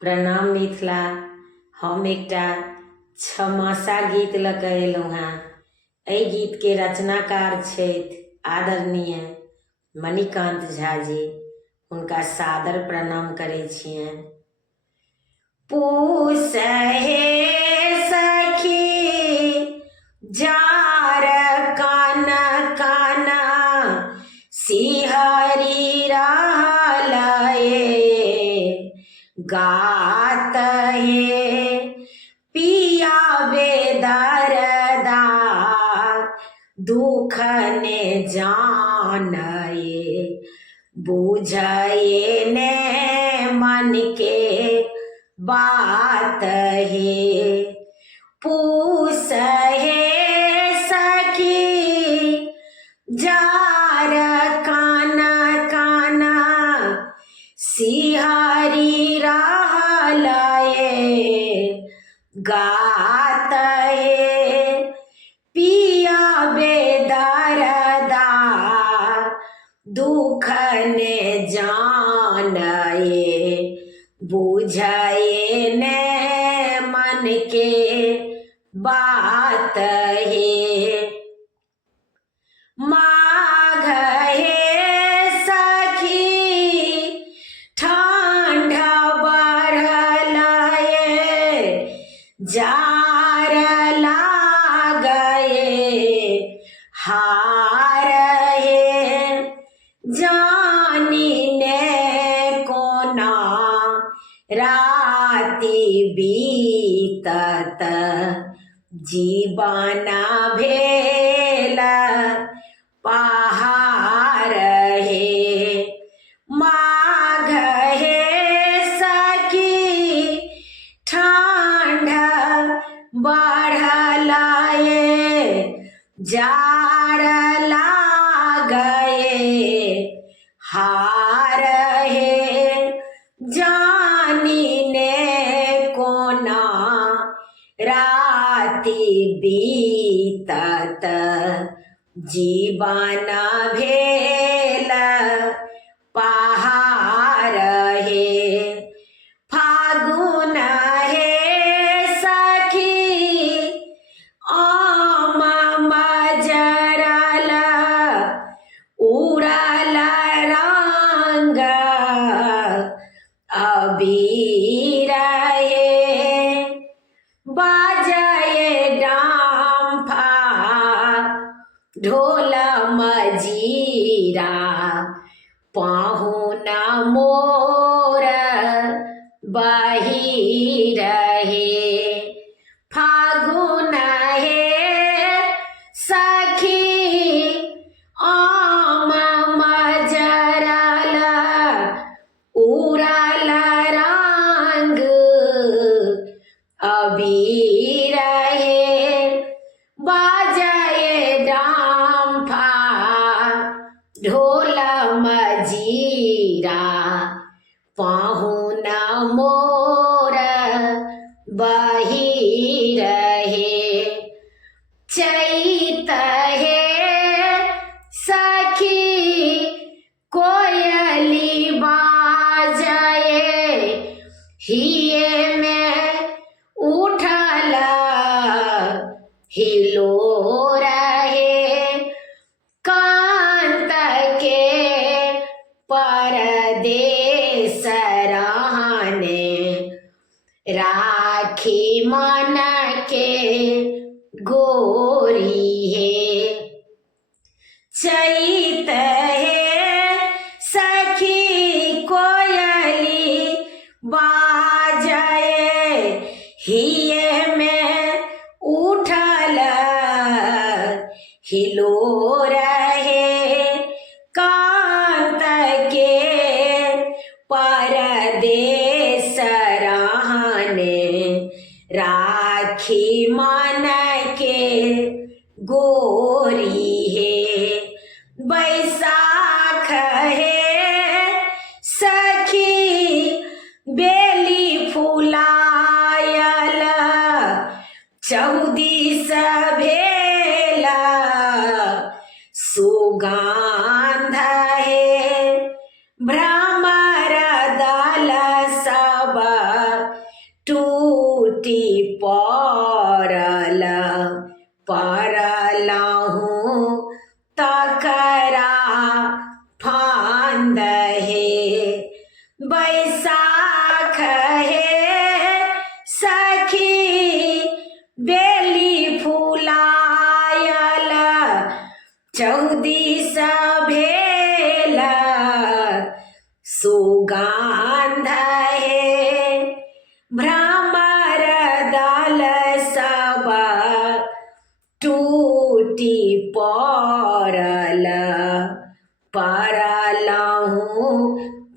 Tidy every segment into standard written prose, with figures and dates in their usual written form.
प्रणाम मिथिला। हम एकटा छमासा गीत लऽ कऽ अयलहुँ हेँ। एहि गीतके रचनाकार छथि आदरणीय मणिकान्त झा जी। हुनका सादर प्रणाम करै छियनि। पूस हे सखी जार कान कान सिहरी रहल गात हे पिया बेदरदा दुख ने जान बुझे ने मन के बात हे। पूस हे सखी जार कान कान सिहरी रहल गात हे पिया बेदरदा दुख ने जान बुझे ने मन के बात हे। माघ हे सखी ठंड बढ़ल जार लागए हार हे जानी ने कोना राति बीतत जीवना भेल पहाड़ हे। माघ हे सखी ठंड बढ़ल जार लागए हार हे जानी ने कोना राति बीतत जीवना भेल पहाड़ हे। फागुन हे सखी आम मजरल उड़ल रंग अबीर हे बाजए डांफा ढोल मजीरा पाहुन मोर बहिर हे। फागुन हे सखी आम मजरल उड़ल रंग अबीर हे बाजए डांफा ढोल मजीरा पाहुन मोर बहिर हे। चैत हे सखी कोयली बाजए हिये में उठल हिलोर हे कांत के परदेस रहने राखी मन के गोरी हे। चैत हे सखी कोयली बाजए हिये में उठल हिलोर हे कांत के परदेस रहने राखी मन के गोरी हे। बैसाख हे सखी बेली फुलायल चौदिस भेल सुगंध हे भ्रमर दल सब टूटी परलहु तकरा फांद हे बैसाख हे सखी बेली फुलायल चौदिस भेल सुगंध हे भ्रमर दल सब टूटी परलहु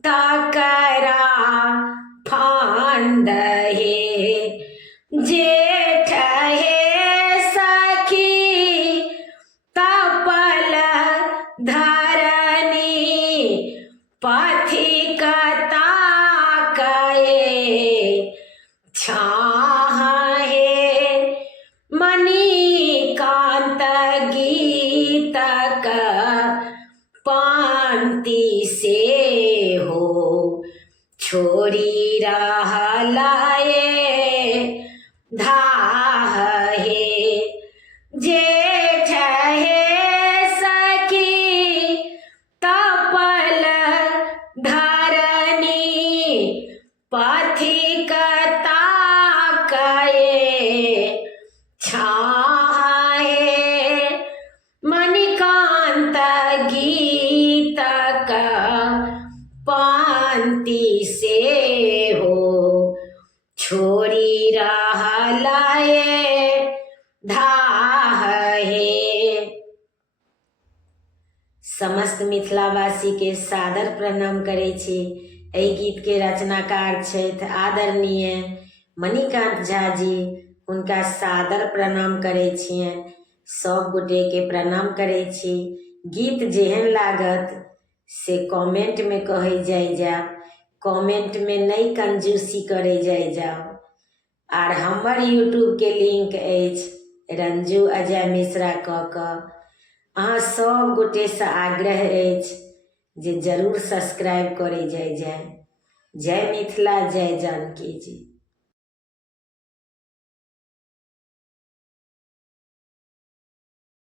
तकरा फांद हे जेठ हे सखी तपल धरनी पथिकता कए छाह हे मणिकांत गीतक पांति से हो छोड़ी रहलाए धाह हे जेठ हे सखी तपल धरनी पथिकता कए छाह हे मणिकांत गीतक पांति से हो छोड़ी रहलाए धाह हे। समस्त मिथिलावासी के सादर प्रणाम करै छी। एहि गीत के रचनाकार छथि आदरणीय मणिकांत झा जी। हुनका सादर प्रणाम करै छियनि। सब गोटे के प्रणाम करै छी। गीत जेहन लागत से कमेंट में कहे जाइ जाओ। कमेंट में नहीं कंजूसी करे जाइ जाओ। आर हमर यूट्यूब के लिंक अछि रंजू अजय मिश्रा क अहाँ सब गोटे से आग्रह अछि जे जरूर सब्सक्राइब करे जाइ जाए। जय मिथिला जय जानकी जी।